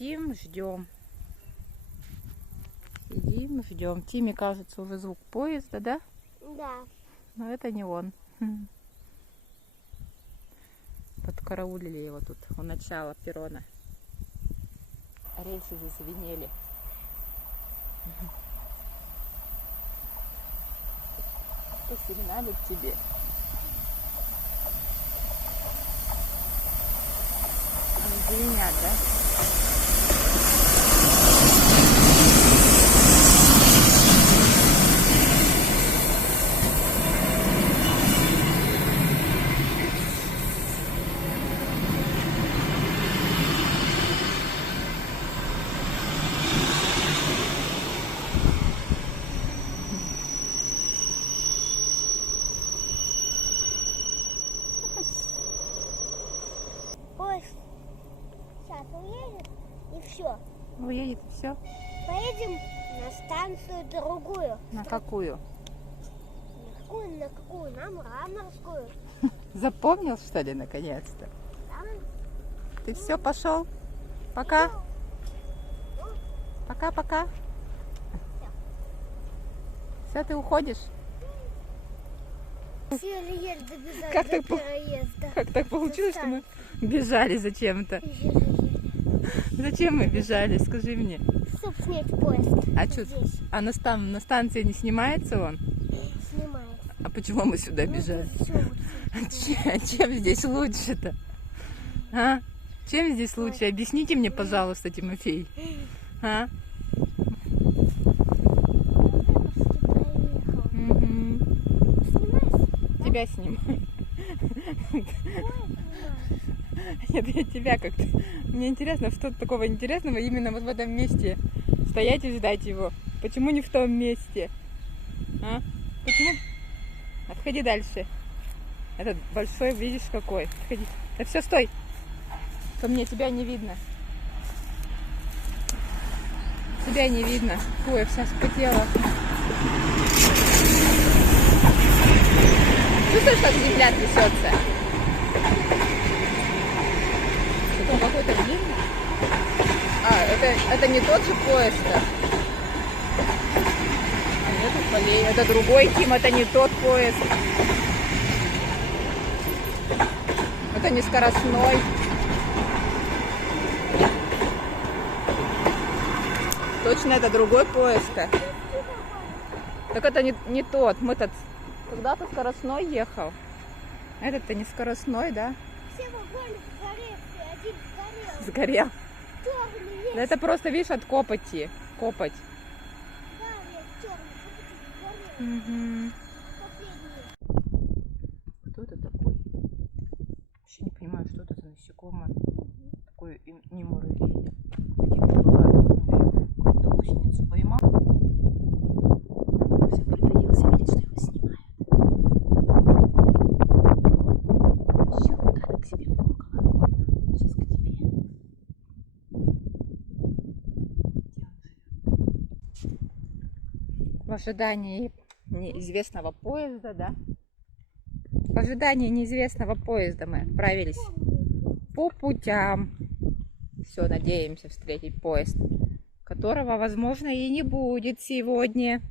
Сидим, ждем. Сидим, ждем. Тиме кажется уже звук поезда, да? Да. Но это не он. Подкараулили его тут у начала перрона. Рельсы зазвенели. Посигналит тебе. Не звенят, да? Ой, сейчас уедет и все. Уедет и все. Поедем на станцию другую. На какую? На какую? На Мраморскую. Запомнил, что ли, наконец-то? Там Ты все, пошел? Пока. Пока-пока. Все, ты уходишь? еле-еле добежали Как до так переезда. Как так получилось, что мы бежали зачем-то? Еле-еле. Зачем мы бежали, скажи мне? Чтоб снять поезд. А что? Здесь А на станции не снимается он? снимает. А почему мы сюда бежали? Все лучше. А чем здесь лучше-то? А? Чем здесь лучше? Объясните мне, пожалуйста, Тимофей. А? Мгм. Тебя снимаю. Нет, я тебя как-то. Мне интересно, что такого интересного именно вот в этом месте стоять и ждать его. Почему не в том месте? А? Почему? Отходи дальше. Этот большой, видишь, какой. Отходи. Да все, стой. То мне тебя не видно. Тебя не видно. Фу, я вся вспотела. Чувствуешь, как земля трясется? Это он какой-то длинный? А, это не тот же поезд-то? Нет, полей. Это другой, Тим, это не тот поезд. Это не скоростной. Точно это другой поезд-то. Так это не тот. Мы-то когда-то скоростной ехал. Этот-то не скоростной, да? Все вагоны сгорели, один сгорел. Сгорел. Черный весь. Да это просто, видишь, от копоти. Копоть. Да, весь черный, сгорел. Угу. Последний. Кто это такой? Вообще не понимаю, что это за насекомое. Такое не муравей. Таких не бывает муравьев. Какую-то гусеницу поймал. Все притаился, видит, что его снимают. Еще надо к себе в около. Сейчас к тебе. Где он живет? В ожидании неизвестного поезда, да? В ожидании неизвестного поезда мы отправились по путям. Все, надеемся встретить поезд, которого, возможно, и не будет сегодня.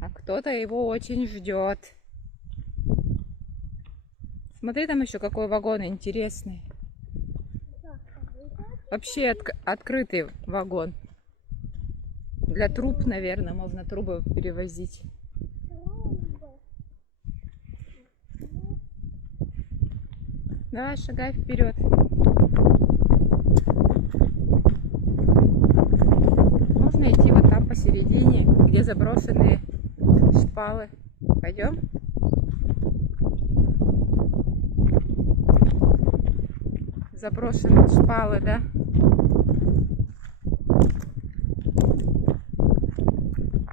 А кто-то его очень ждет. Смотри, там еще какой вагон интересный. Вообще открытый вагон. Для труб, наверное, можно трубы перевозить. Давай, шагай вперед. Можно идти вот там посередине, где заброшенные шпалы. Пойдем? Заброшенные шпалы, да?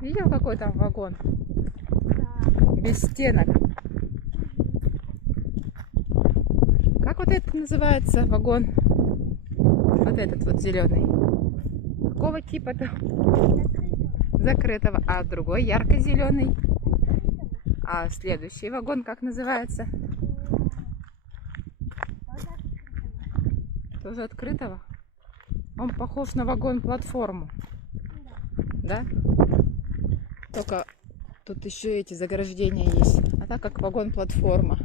Видел, какой там вагон? Без стенок. Как вот это называется вагон? Вот этот вот зеленый. Какого типа-то? Закрытого. А другой ярко-зеленый. А следующий вагон как называется? Тоже открытого. Он похож на вагон-платформу, Да. да? Только тут еще эти заграждения есть. А так как вагон-платформа.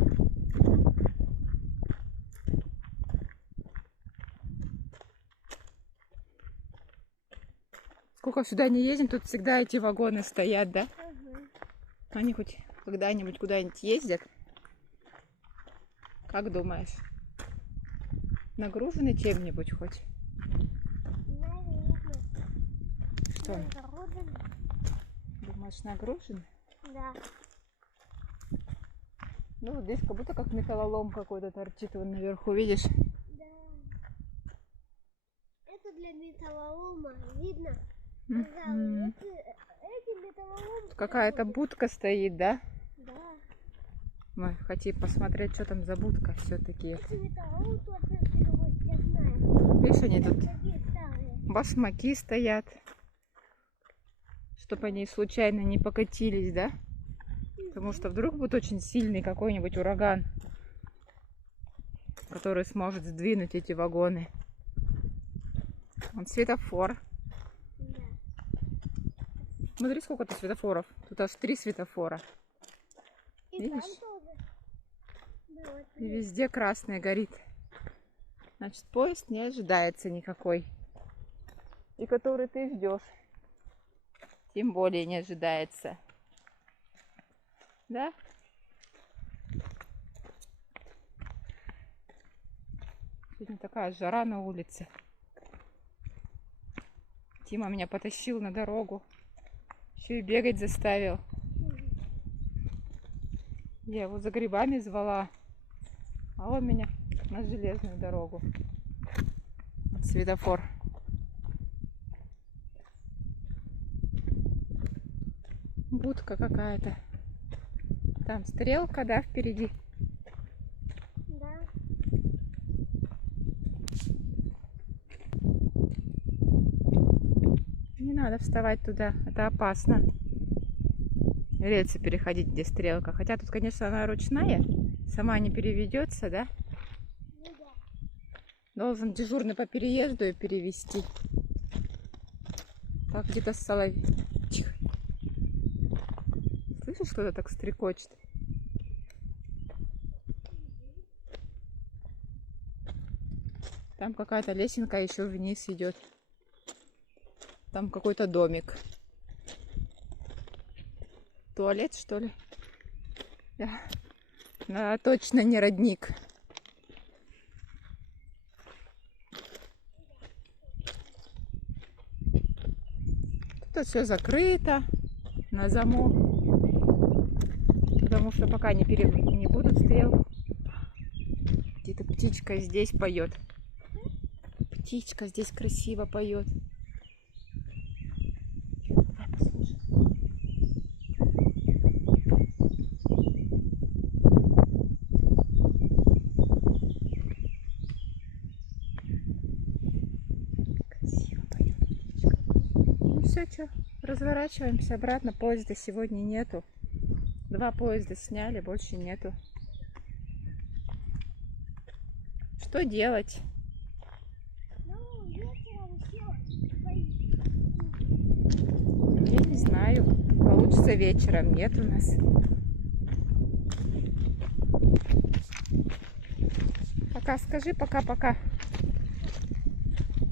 Сколько сюда не едем, тут всегда эти вагоны стоят, да? Ага. Они хоть когда-нибудь куда-нибудь ездят? Как думаешь? Нагружены чем-нибудь хоть? Наверное. Что? Нагружен. Думаешь, нагружены? Да. Ну, вот здесь как будто как металлолом какой-то торчит вон наверху, видишь? Да. Это для металлолома. Видно? Мгм. Пожалуй, эти металлолом. Какая-то будка стоит, да? Да. Мы хотим посмотреть, что там за будка все-таки. Эти металлолом точно переводят, я знаю. Видишь, они тут Такие старые. башмаки стоят, чтобы они случайно не покатились, да? Потому что вдруг будет очень сильный какой-нибудь ураган, который сможет сдвинуть эти вагоны. Вон светофор. Да. Смотри, сколько тут светофоров. Тут аж 3 светофора. И Видишь? там тоже. Да, вот И везде красный горит. Значит, поезд не ожидается никакой. И который ты ждешь, тем более не ожидается. Да? Сегодня такая жара на улице. Тима меня потащил на дорогу. Еще и бегать заставил. Я его за грибами звала, а он меня на железную дорогу. Вот светофор. Будка какая-то. Там стрелка, да, впереди. Да. Не надо вставать туда, это опасно. Рельсы переходить, где стрелка. Хотя тут, конечно, она ручная, сама не переведется, да? Ну да. Должен дежурный по переезду ее перевести. Так, где-то соловей. Тихо. Слышишь, что-то так стрекочет? Там какая-то лесенка еще вниз идет. Там какой-то домик. Туалет, что ли? Да, точно не родник. Тут все закрыто на замок. Потому что пока не будут стрелку. Где-то птичка здесь поет. Птичка здесь красиво поет. Давай послушаем. Красиво поет птичка. Ну все, что, разворачиваемся обратно. Поезда сегодня нету. 2 поезда сняли, больше нету. Что делать? Ну, вечером еще поедем. Я не знаю. Получится вечером. Нет у нас. Пока скажи, пока-пока.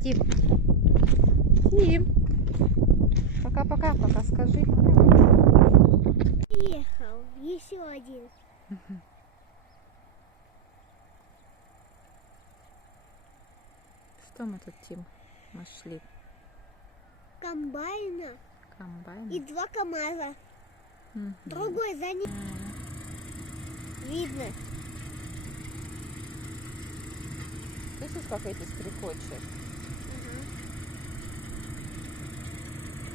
Тим. Тим. Пока-пока, пока скажи. Приехал еще один. Что мы тут, Тим, нашли? Комбайна Комбайн. и 2 КамАЗа. Мгм. Другой за ним. Видно. Слышишь, как эти стрекочут?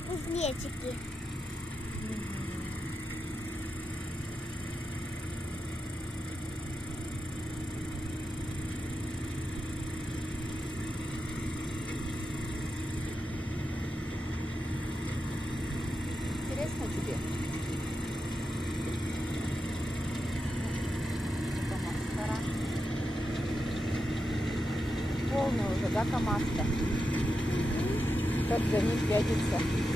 Кузнечики. Интересно тебе? Полный уже, да, КамАЗ-то? как за ним пятится.